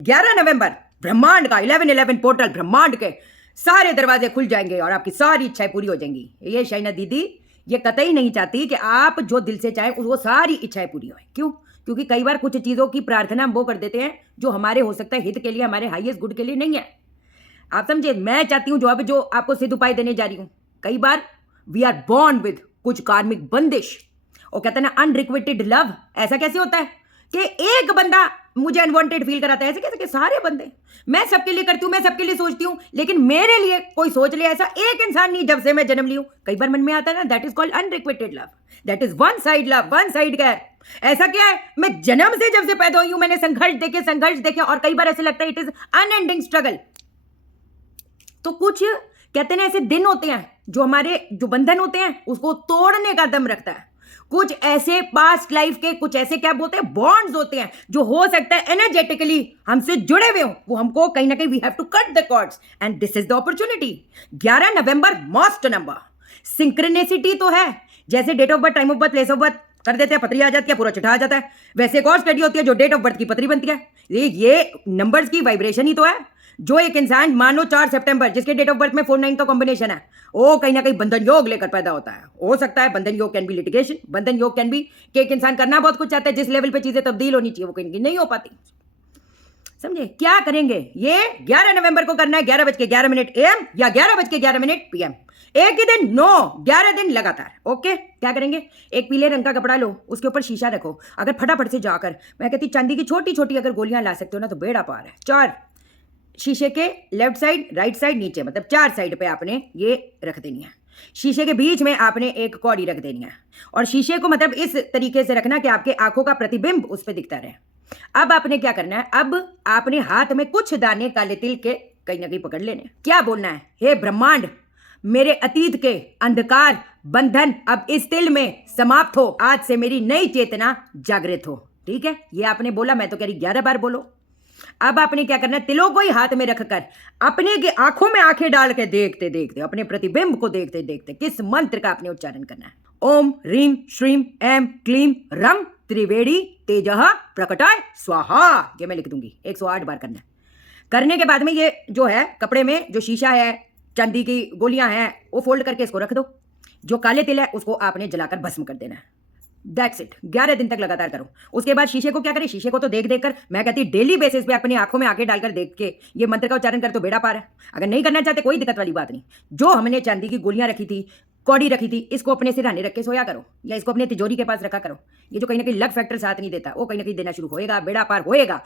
11 नवंबर ब्रह्मांड का 1111 पोर्टल, ब्रह्मांड के सारे दरवाजे खुल जाएंगे और आपकी सारी इच्छाएं पूरी हो जाएंगी। ये शाइना दीदी ये कतई नहीं चाहती कि आप जो दिल से चाहें वो सारी इच्छाएं पूरी हों। क्यों? क्योंकि कई बार कुछ चीज़ों की प्रार्थना हम वो कर देते हैं जो हमारे हो सकता है हित के लिए, हमारे हाईएस्ट गुड के लिए नहीं है। आप समझे? मैं चाहती हूँ जो आपको सिद्ध उपाय देने जा रही हूँ। कई बार वी आर बॉर्न विद कुछ कार्मिक बंदिश, और कहते हैं ना अनरिक्वेटेड लव। ऐसा कैसे होता है कि एक बंदा मुझे अनवांटेड फील कराता है? ऐसे कैसे कि सारे बंदे मैं सबके लिए करती हूँ, मैं सबके लिए सोचती हूँ, लेकिन मेरे लिए कोई सोच ले ऐसा एक इंसान नहीं जब से मैं जन्म ली हूँ। कई बार मन में आता है ना, that is called unrequited love, that is one side love, one side care. ऐसा क्या है, मैं जन्म से जब से पैदा हुई हूँ मैंने संघर्ष देखे और कई बार ऐसे लगता है इट इज अनएंडिंग स्ट्रगल। तो कुछ कहते हैं ऐसे दिन होते हैं जो हमारे जो बंधन होते हैं उसको तोड़ने का दम रखता है। कुछ ऐसे पास्ट लाइफ के कुछ ऐसे क्या बोलते हैं बॉन्ड्स होते हैं जो हो सकता है एनर्जेटिकली हमसे जुड़े हुए हों, वो हमको कहीं ना कहीं we have to cut the cords and this is the opportunity. 11 नवंबर मॉस्ट नंबर, सिंक्रोनिसिटी तो है। जैसे date of birth, time of birth, place of birth कर देते हैं, पतरी आ जाती है, पूरा चिट्ठा आ जाता है। वैसे एक और स्टडी होती है जो डेट ऑफ बर्थ की पतरी बनती है। ये नंबर्स की वाइब्रेशन ही तो है। जो एक इंसान मानो 4 सितंबर जिसके डेट ऑफ बर्थ में 4-9 का कॉम्बिनेशन है, वो कहीं ना कहीं बंधन योग लेकर पैदा होता है। हो सकता है बंधन योग कैन बी लिटिगेशन, बंधन योग कैन बी कि एक इंसान करना बहुत कुछ चाहता है, जिस लेवल पे चीजें तब्दील होनी चाहिए वो कहीं नहीं हो पाती। समझे? क्या करेंगे? ये 11 नवंबर को करना है 11:11 AM या 11:11 PM। एक ही दिन, नो 11 दिन लगातार। ओके, क्या करेंगे? एक पीले रंग का कपड़ा लो, उसके ऊपर शीशा रखो। अगर फटाफट से जाकर, मैं कहती चांदी की छोटी छोटी अगर गोलियां ला सकते हो ना तो बेड़ा पार है। 4 शीशे के लेफ्ट साइड, राइट साइड, नीचे, मतलब 4 साइड पे आपने ये रख देनी है। शीशे के बीच में आपने एक कौड़ी रख देनी है और शीशे को मतलब इस तरीके से रखना कि आपके आंखों का प्रतिबिंब उस पर दिखता रहे। अब आपने क्या करना है, अब आपने हाथ में कुछ दाने काले तिल के कहीं ना कहीं पकड़ लेने। क्या बोलना है? हे ब्रह्मांड, मेरे अतीत के अंधकार बंधन अब इस तिल में समाप्त हो। आज से मेरी नई चेतना जागृत हो। ठीक है, ये आपने बोला, मैं तो कह रही 11 बार बोलो। अब आपने क्या करना है, तिलों को ही हाथ में रखकर अपने की आंखों में आंखें डाल के देखते देखते, अपने प्रतिबिंब को देखते देखते किस मंत्र का आपने उच्चारण करना है? ओम ह्रीम श्रीम ऐं क्लीम रम त्रिवेणी तेजः प्रकटाय स्वाहा। ये मैं लिख दूंगी, 108 बार करना है। करने के बाद में ये जो है कपड़े में जो शीशा है, चांदी की गोलियां हैं, वो फोल्ड करके इसको रख दो। जो काले तिल है उसको आपने जलाकर भस्म कर देना है। That's it. 11 दिन तक लगातार करो। उसके बाद शीशे को क्या करें, शीशे को तो देख देख कर, मैं कहती डेली बेसिस पे अपनी आंखों में आंखें डालकर देख के ये मंत्र का उच्चारण कर तो बेड़ा पार है। अगर नहीं करना चाहते कोई दिक्कत वाली बात नहीं। जो हमने चांदी की गोलियां रखी थी, कौड़ी रखी थी, इसको अपने सिरहाने रख के सोया करो या इसको अपने तिजोरी के पास रखा करो। ये जो कहीं ना कहीं लक फैक्टर साथ नहीं देता वो कहीं ना कहीं देना शुरू होएगा, बेड़ा पार होएगा।